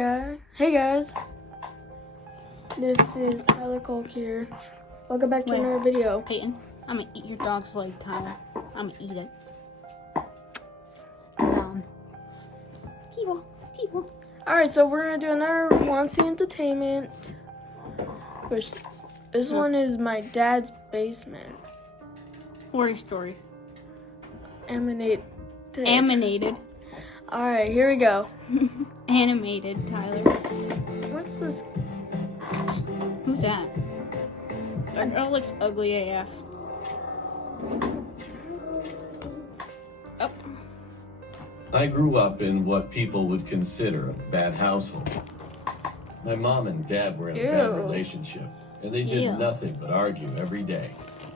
Hey guys, this is Tyler Colk here. Welcome back to another video. Peyton, I'm gonna eat your dog's leg, Tyler. I'm gonna eat it. T-ball. Alright, so we're gonna do another wansee entertainment. Which this one is my dad's basement. Story. Animated. Alright, here we go. Animated, Tyler. What's this? Who's that? That girl looks ugly AF. Oh. I grew up in what people would consider a bad household. My mom and dad were in a bad relationship, and they did nothing but argue every day.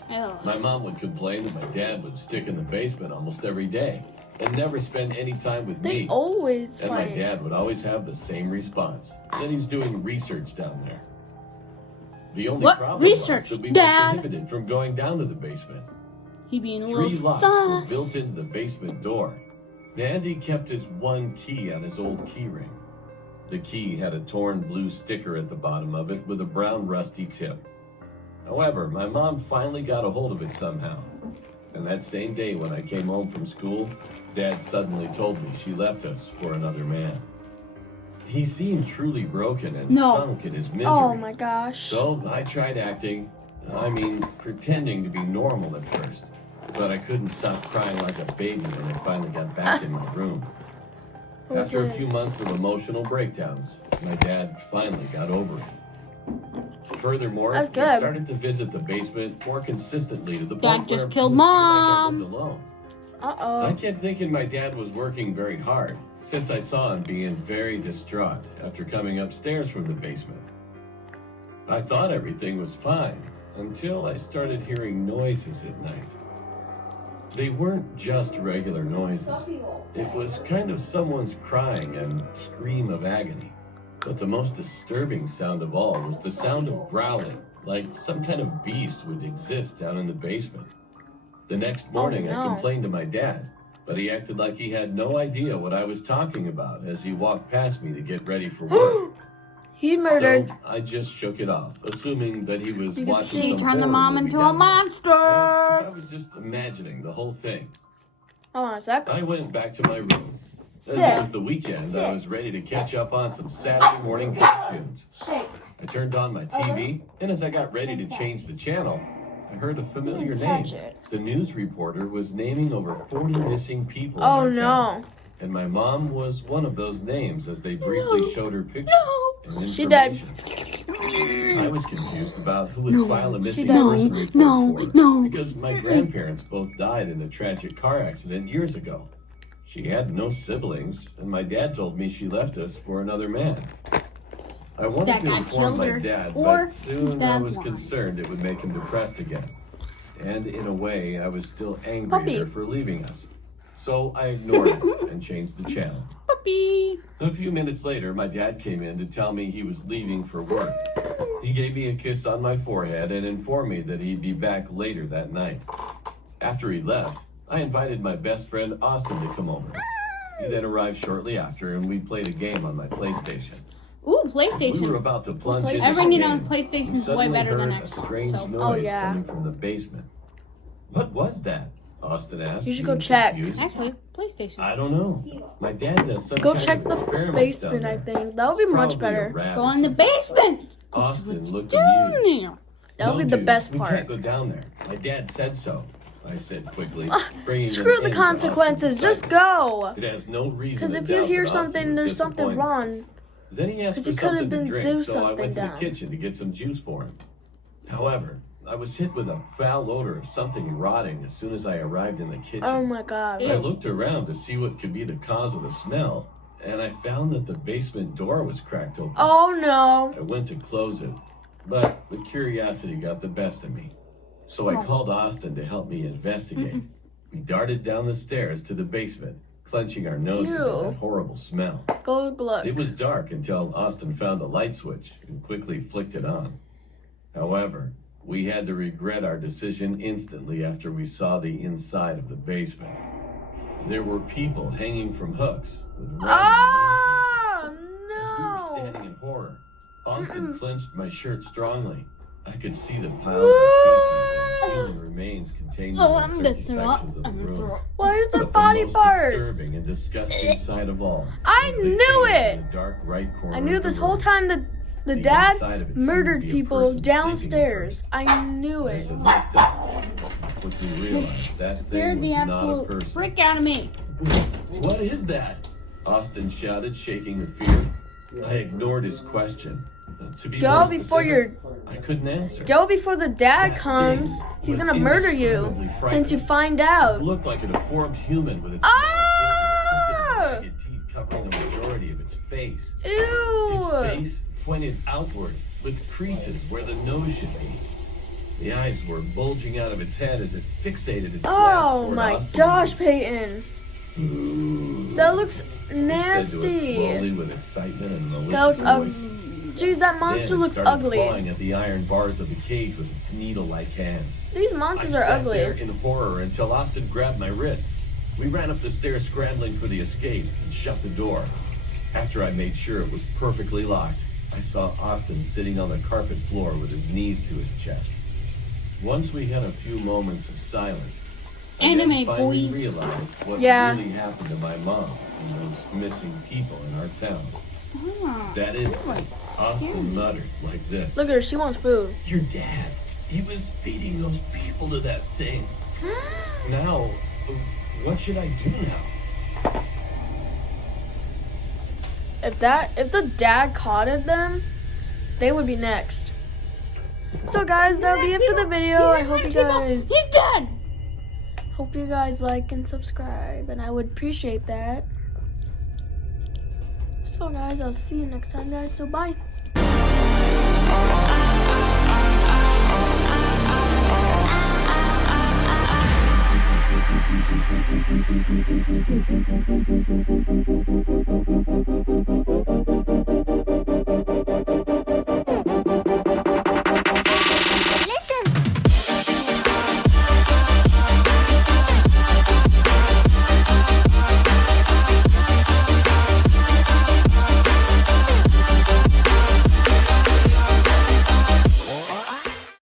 My mom would complain that my dad would stick in the basement almost every day and never spend any time with me. Always and my dad would always have the same response, that he's doing research down there. The only problem was that we were prohibited from going down to the basement. He being a 3 little locks sus. were built into the basement door, and he kept his one key on his old key ring. The key had a torn blue sticker at the bottom of it with a brown rusty tip. However, my mom finally got a hold of it somehow. And that same day when I came home from school, Dad suddenly told me she left us for another man. He seemed truly broken and sunk in his misery. Oh my gosh. So I tried pretending to be normal at first. But I couldn't stop crying like a baby when I finally got back in my room. After a few months of emotional breakdowns, my dad finally got over it. Furthermore, he started to visit the basement more consistently to the point where just killed Mom. I lived alone. Uh-oh. I kept thinking my dad was working very hard, since I saw him being very distraught after coming upstairs from the basement. I thought everything was fine, until I started hearing noises at night. They weren't just regular noises. It was kind of someone's crying and scream of agony. But the most disturbing sound of all was the sound of growling, like some kind of beast would exist down in the basement. The next morning, I complained to my dad, but he acted like he had no idea what I was talking about as he walked past me to get ready for work. He murdered. So I just shook it off, assuming that he was watching He some turned the horror mom movie into a down there. monster. I was just imagining the whole thing. Hold on a sec. I went back to my room. As it was the weekend, I was ready to catch up on some Saturday morning cartoons. I turned on my TV, and as I got ready to change the channel, I heard a familiar name. The news reporter was naming over 40 missing people in our town. And my mom was one of those names as they briefly showed her picture and information. She died. I was confused about who would file a missing person report for, because my grandparents both died in a tragic car accident years ago. She had no siblings, and my dad told me she left us for another man. I wanted to inform my dad, but soon I was concerned it would make him depressed again. And in a way, I was still angry at her for leaving us. So I ignored it and changed the channel. Puppy. A few minutes later, my dad came in to tell me he was leaving for work. He gave me a kiss on my forehead and informed me that he'd be back later that night. After he left, I invited my best friend Austin to come over. He then arrived shortly after, and we played a game on my PlayStation. Ooh, PlayStation. We were about to plunge into Everyone the you know game. PlayStation is way better than Xbox. A strange noise coming from the basement. What was that? Austin asked. You should go check. Actually, PlayStation. I don't know. My dad does some Go kind check of the experiments basement, down I there. think. That would be much better. Go in the basement. Austin looked Down amused. there. That would be the best We part. can't go down there. My dad said so. I said quickly. Screw the consequences. Just go. It has no reason. Because if you hear something, there's something wrong. Then he asked for something to drink, so I went to the kitchen to get some juice for him. However, I was hit with a foul odor of something rotting as soon as I arrived in the kitchen. Oh my god. I looked around to see what could be the cause of the smell, and I found that the basement door was cracked open. Oh no. I went to close it, but the curiosity got the best of me. So I called Austin to help me investigate. We darted down the stairs to the basement, clenching our noses at that horrible smell. Go look. It was dark until Austin found a light switch and quickly flicked it on. However, we had to regret our decision instantly after we saw the inside of the basement. There were people hanging from hooks with Oh no. No. standing in horror. Austin clenched my shirt strongly. I could see the piles of pieces and human remains contained Oh, in I'm certain gonna throw up. sections of the I'm gonna room. throw up. Why is there But body the most parts? disturbing and disgusting sight of all I was the knew cage it. in the dark right corner I knew of the this whole room. time that the The dad inside of it seemed murdered to be a people person sleeping in downstairs. front. I knew As it. I looked up, I quickly realized that thing Scared was the not a absolute person. frick out of me. What is that? Austin shouted, shaking with fear. I ignored his question. To be Go more before specific, I couldn't answer. Go before the dad That comes. thing He's was gonna murder you indescribably since you frightening. find It out. looked like a deformed human with its Ah! jagged teeth covering the majority of its face. Its Ew. face pointed outward with creases where the nose should be. The eyes were bulging out of its head as it fixated its glance Oh toward my Austin. gosh, Peyton. Ooh. That looks It said to us nasty. slowly with excitement and That malicious looks voice. ugly. Jeez, that monster Then it looks started ugly. clawing at the iron bars of the cage with its needle-like hands. These I monsters are sat there ugly. in horror until Austin grabbed my wrist. We ran up the stairs scrambling for the escape and shut the door. After I made sure it was perfectly locked, I saw Austin sitting on the carpet floor with his knees to his chest. Once we had a few moments of silence, I then Anime finally boys. realized what Yeah. really happened to my mom and those missing people in our town. Ah, That is, it's like Austin muttered like this. Look at her, she wants food. Your dad, he was feeding those people to that thing. Now, what should I do now? If the dad caught at them, they would be next. So guys, that'll be it for the video. I hope you guys He's dead. like and subscribe, and I would appreciate that. So guys, I'll see you next time, guys. So bye.